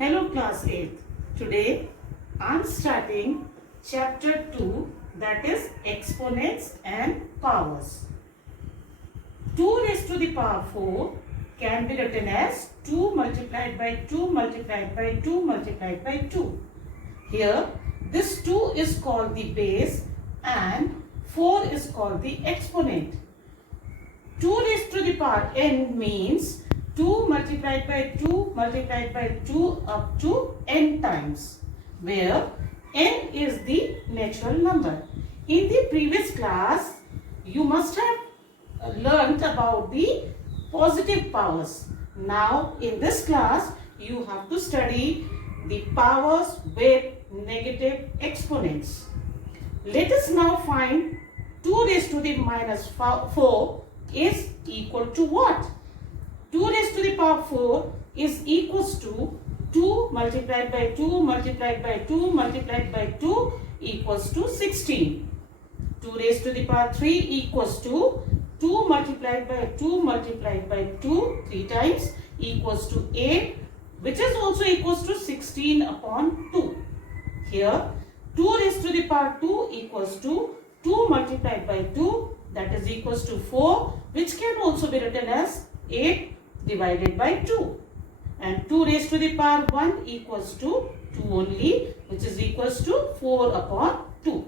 Hello class 8th. Today I am starting chapter 2, that is exponents and powers. 2 raised to the power 4 can be written as 2 multiplied by 2 multiplied by 2 multiplied by 2. Here this 2 is called the base and 4 is called the exponent. 2 raised to the power n means 2 multiplied by 2 multiplied by 2 up to n times, where n is the natural number. In the previous class, you must have learnt about the positive powers. Now, in this class, you have to study the powers with negative exponents. Let us now find 2 raised to the minus 4 is equal to what? 2 raised to the power 4 is equals to 2 multiplied by 2 multiplied by 2 multiplied by 2 equals to 16. 2 raised to the power 3 equals to 2 multiplied by 2 multiplied by 2 3 times equals to 8, which is also equals to 16 upon 2. Here 2 raised to the power 2 equals to 2 multiplied by 2, that is equals to 4, which can also be written as 8 divided by 2, and 2 raised to the power 1 equals to 2 only, which is equals to 4 upon 2.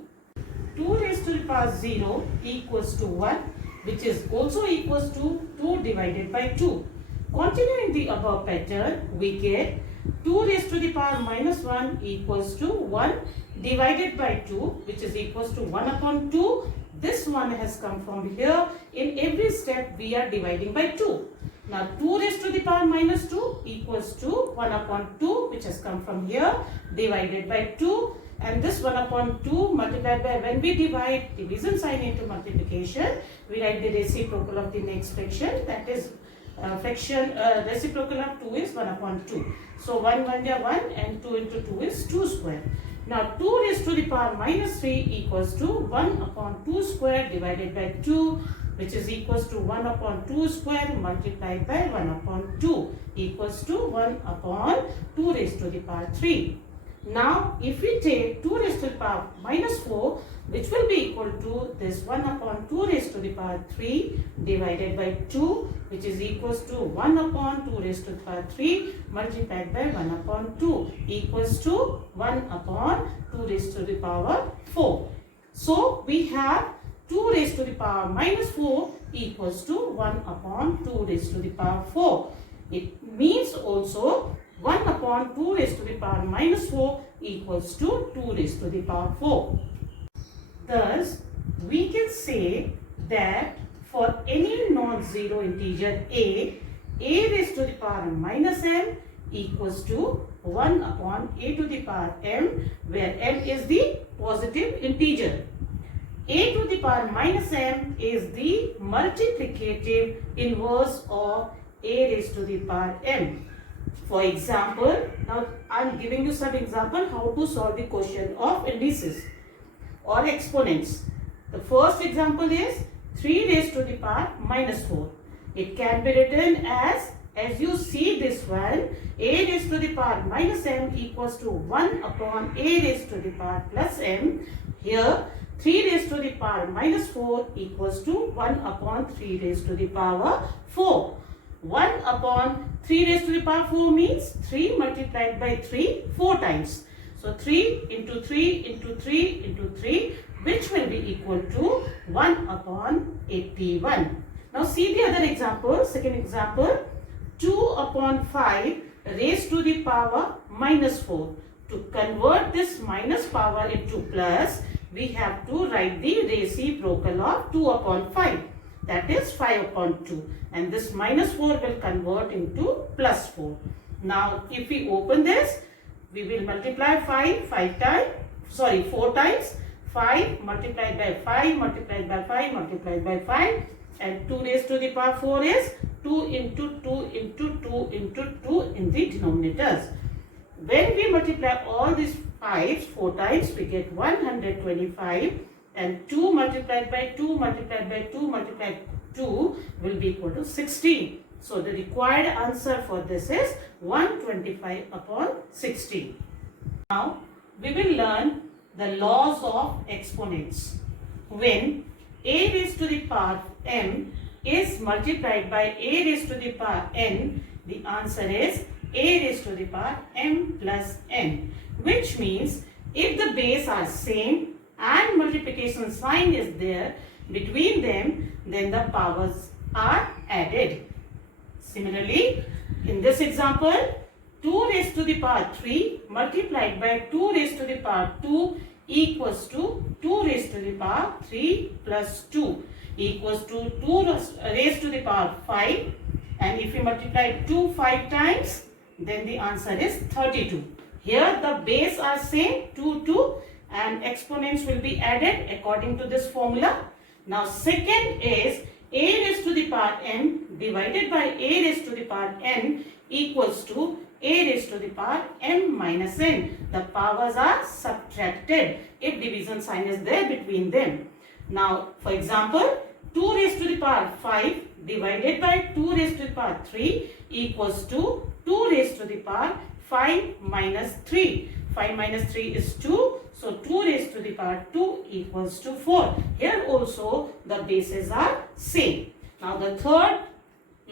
2 raised to the power 0 equals to 1, which is also equals to 2 divided by 2. Continuing the above pattern, we get 2 raised to the power minus 1 equals to 1 divided by 2, which is equals to 1 upon 2. This one has come from here. In every step, we are dividing by 2. Now 2 raised to the power minus 2 equals to 1 upon 2, which has come from here, divided by 2, and this 1 upon 2 multiplied by, when we divide division sign into multiplication, we write the reciprocal of the next fraction, that is reciprocal of 2 is 1 upon 2. So 1 1 is 1 and 2 into 2 is 2 square. Now 2 raised to the power minus 3 equals to 1 upon 2 square divided by 2, which is equals to 1 upon 2 square multiplied by 1 upon 2 equals to 1 upon 2 raised to the power 3. Now, if we take 2 raised to the power minus 4, which will be equal to this 1 upon 2 raised to the power 3 divided by 2, which is equals to 1 upon 2 raised to the power 3 multiplied by 1 upon 2 equals to 1 upon 2 raised to the power 4. So, we have 2 raised to the power minus 4 equals to 1 upon 2 raised to the power 4. It means also 1 upon 2 raised to the power minus 4 equals to 2 raised to the power 4. Thus, we can say that for any non-zero integer a raised to the power minus m equals to 1 upon a to the power m, where m is the positive integer. A to the power minus m is the multiplicative inverse of a raised to the power m. For example, now I am giving you some example how to solve the question of indices or exponents. The first example is 3 raised to the power minus 4. It can be written as you see this one, a raised to the power minus m equals to 1 upon a raised to the power plus m. Here 3 raised to the power minus 4 equals to 1 upon 3 raised to the power 4. 1 upon 3 raised to the power 4 means 3 multiplied by 3 4 times. So 3 into 3 into 3 into 3, which will be equal to 1 upon 81. Now see the other example, second example, 2 upon 5 raised to the power minus 4. To convert this minus power into plus, we have to write the reciprocal of 2 upon 5. That is 5 upon 2. And this minus 4 will convert into plus 4. Now, if we open this, we will multiply 4 times. 5 multiplied by 5 multiplied by 5 multiplied by 5. And 2 raised to the power 4 is 2 into 2 into 2 into 2 in the denominators. When we multiply all these 5s 4 times, we get 125, and 2 multiplied by 2 multiplied by 2 multiplied by 2 will be equal to 16. So the required answer for this is 125 upon 16. Now we will learn the laws of exponents. When a raised to the power m is multiplied by a raised to the power n, the answer is a raised to the power m plus n, which means if the base are same and multiplication sign is there between them, then the powers are added. Similarly, in this example, 2 raised to the power 3 multiplied by 2 raised to the power 2 equals to 2 raised to the power 3 plus 2 equals to 2 raised to the power 5, and if you multiply 2 5 times, then the answer is 32. Here the base are same 2 2 and exponents will be added according to this formula. Now second is a raised to the power m divided by a raised to the power n equals to a raised to the power m minus n. The powers are subtracted if division sign is there between them. Now for example, 2 raised to the power 5 divided by 2 raised to the power 3 equals to 2 raised to the power 5 minus 3. 5 minus 3 is 2. So 2 raised to the power 2 equals to 4. Here also the bases are same. Now the third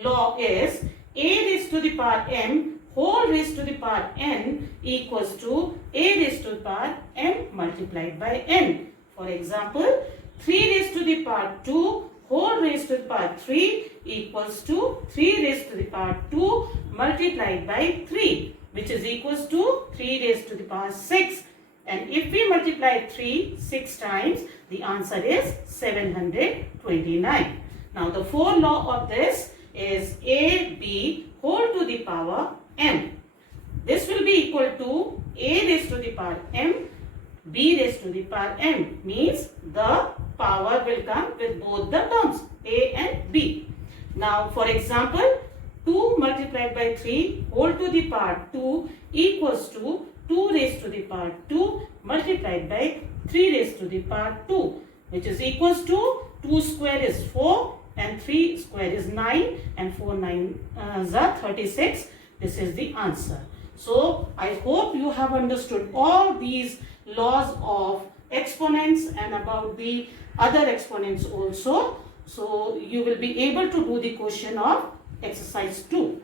law is a raised to the power m whole raised to the power n equals to a raised to the power m multiplied by n. For example, 3 raised to the power 2 whole raised to the power 3 equals to 3 raised to the power 2 multiplied by 3, which is equals to 3 raised to the power 6. And if we multiply 3 6 times, the answer is 729. Now the fourth law of this is ab whole to the power m. This will be equal to a raised to the power m, b raised to the power m, means the power will come with both the terms a and b. Now for example, 2 multiplied by 3 whole to the power 2 equals to 2 raised to the power 2 multiplied by 3 raised to the power 2, which is equals to 2 square is 4 and 3 square is 9 and 4 9 is 36. This is the answer. So I hope you have understood all these laws of exponents and about the other exponents also. So you will be able to do the question of exercise 2.